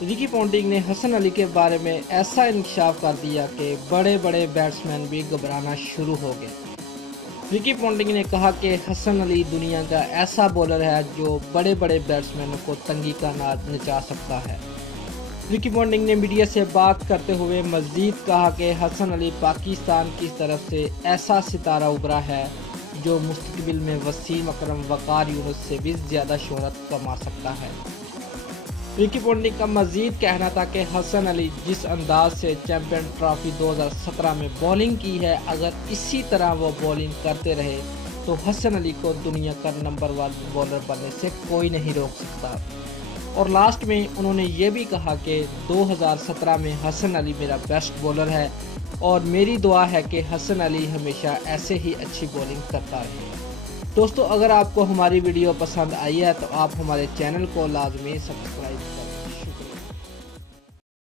Ricky Ponting ने हसन अली के बारे में ऐसा इंकशाफ कर दिया कि बड़े बड़े बैट्समैन भी घबराना शुरू हो गए। रिकी पॉन्टिंग ने कहा कि हसन अली दुनिया का ऐसा बॉलर है जो बड़े बड़े बैट्समैनों को तंगी का नाद नचा सकता है। रिकी पॉन्टिंग ने मीडिया से बात करते हुए मज़ीद कहा कि हसन अली पाकिस्तान की तरफ से ऐसा सितारा उभरा है जो मुस्तकबिल में वसीम अकरम, वकार यूनुस से भी ज़्यादा शोहरत कमा सकता है। रिकी पॉन्टिंग का मज़ीद कहना था कि हसन अली जिस अंदाज से चैम्पियन ट्रॉफी 2017 में बॉलिंग की है, अगर इसी तरह वो बॉलिंग करते रहे तो हसन अली को दुनिया का नंबर 1 बॉलर बनने से कोई नहीं रोक सकता। और लास्ट में उन्होंने ये भी कहा कि 2017 में हसन अली मेरा बेस्ट बॉलर है और मेरी दुआ है कि हसन अली हमेशा ऐसे ही अच्छी बॉलिंग करता रहे। दोस्तों, अगर आपको हमारी वीडियो पसंद आई है तो आप हमारे चैनल को लाजमी सब्सक्राइब करें।